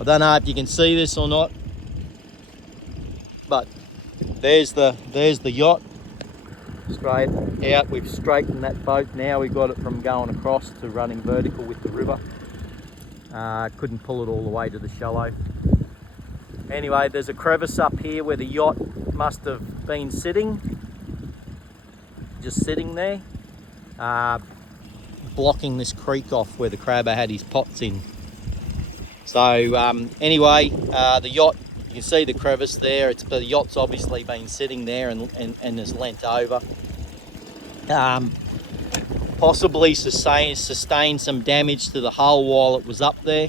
I don't know if you can see this or not, but there's the yacht straight out. We've straightened that boat now. We got it from going across to running vertical with the river. Couldn't pull it all the way to the shallow. Anyway, there's a crevice up here where the yacht must have been sitting, just sitting there, blocking this creek off where the crabber had his pots in. So anyway, the yacht, you can see the crevice there. The yacht's obviously been sitting there and has leant over. Possibly sustained some damage to the hull while it was up there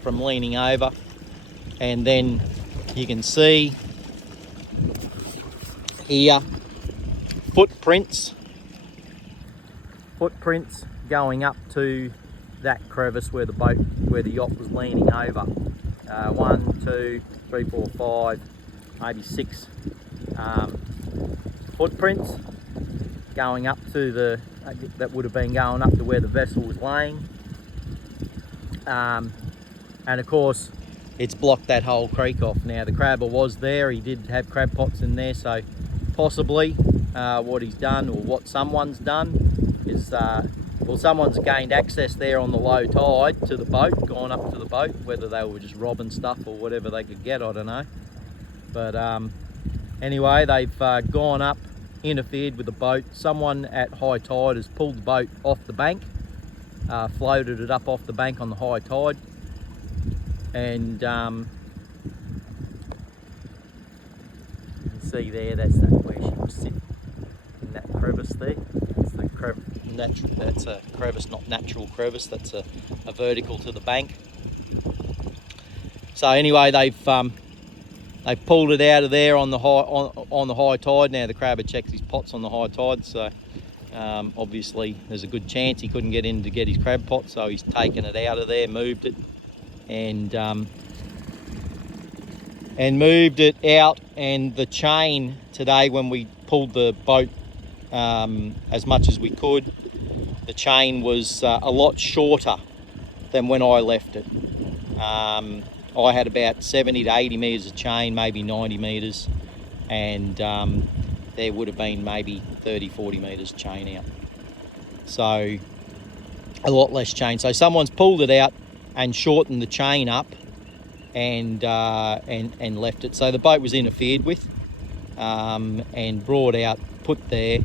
from leaning over. And then you can see here footprints going up to that crevice where the yacht was leaning over. 1, 2, 3, 4, 5, maybe 6 footprints going up to that would have been going up to where the vessel was laying. And of course, it's blocked that whole creek off. Now the crabber was there, he did have crab pots in there, so possibly what he's done, or what someone's done, is well, someone's gained access there on the low tide to the boat, gone up to the boat, whether they were just robbing stuff or whatever they could get, I don't know. But anyway, they've gone up, interfered with the boat. Someone at high tide has pulled the boat off the bank, floated it up off the bank on the high tide, and you can see there, that's where she was sitting, in that crevice there. That's a crevice, not natural crevice, that's a vertical to the bank. So anyway, they've pulled it out of there on the high tide. Now the crabber checks his pots on the high tide, so obviously there's a good chance he couldn't get in to get his crab pot, so he's taken it out of there, moved it, and moved it out. And the chain today, when we pulled the boat as much as we could, the chain was a lot shorter than when I left it. I had about 70 to 80 metres of chain, maybe 90 metres, and there would have been maybe 30, 40 metres chain out. So a lot less chain. So someone's pulled it out and shortened the chain up and left it. So the boat was interfered with and brought out, put there,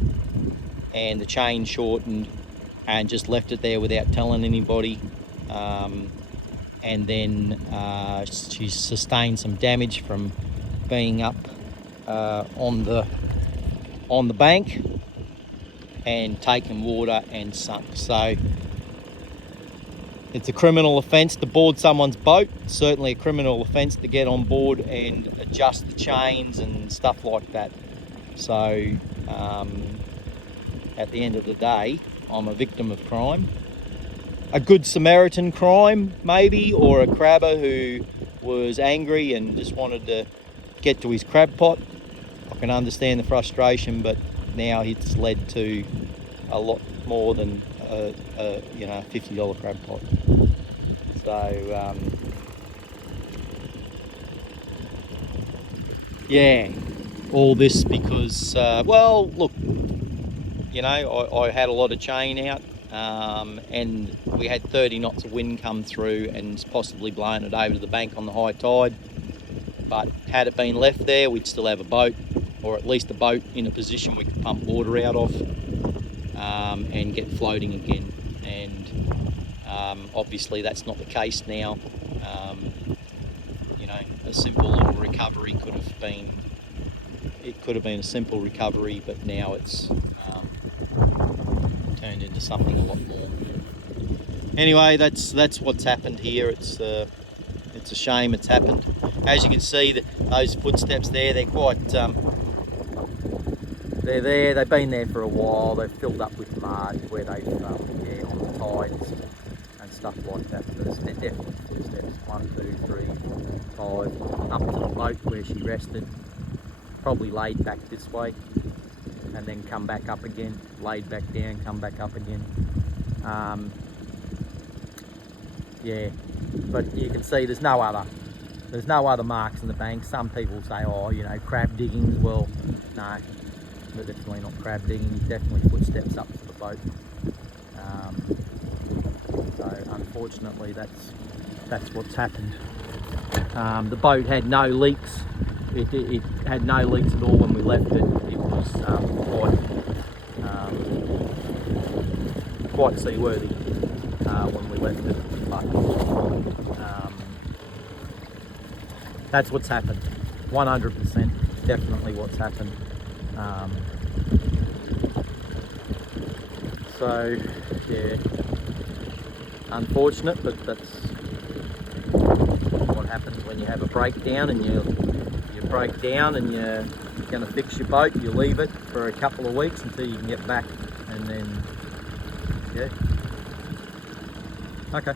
and the chain shortened and just left it there without telling anybody. And then she's sustained some damage from being up on the bank and taken water and sunk. So it's a criminal offence to board someone's boat. It's certainly a criminal offence to get on board and adjust the chains and stuff like that. So at the end of the day, I'm a victim of crime. A good Samaritan crime, maybe, or a crabber who was angry and just wanted to get to his crab pot. I can understand the frustration, but now it's led to a lot more than a $50 crab pot. So yeah, all this because well, look, I had a lot of chain out, and we had 30 knots of wind come through and possibly blown it over to the bank on the high tide. But had it been left there, we'd still have a boat, or at least a boat in a position we could pump water out of and get floating again. And obviously that's not the case now. A simple little recovery could have been a simple recovery, but now it's turned into something a lot more. Anyway, that's what's happened here. It's a shame it's happened. As you can see, those footsteps there, they're quite they're there. They've been there for a while. They've filled up with mud where they've on the tides and stuff like that. But they're definitely footsteps. 1, 2, 3, 5 up to the boat where she rested. Probably laid back this way and then come back up again, laid back down, come back up again. Yeah, but you can see there's no other marks in the bank. Some people say, oh, you know, crab diggings. Well, no, they're definitely not crab digging. Definitely footsteps up to the boat. So unfortunately, that's what's happened. The boat had no leaks. It had no leaks at all when we left it. It was quite seaworthy when we left it, but that's what's happened. 100%, definitely what's happened. So yeah, unfortunate, but that's what happens when you have a breakdown and you break down and you're going to fix your boat. You leave it for a couple of weeks until you can get back, and then yeah. Okay.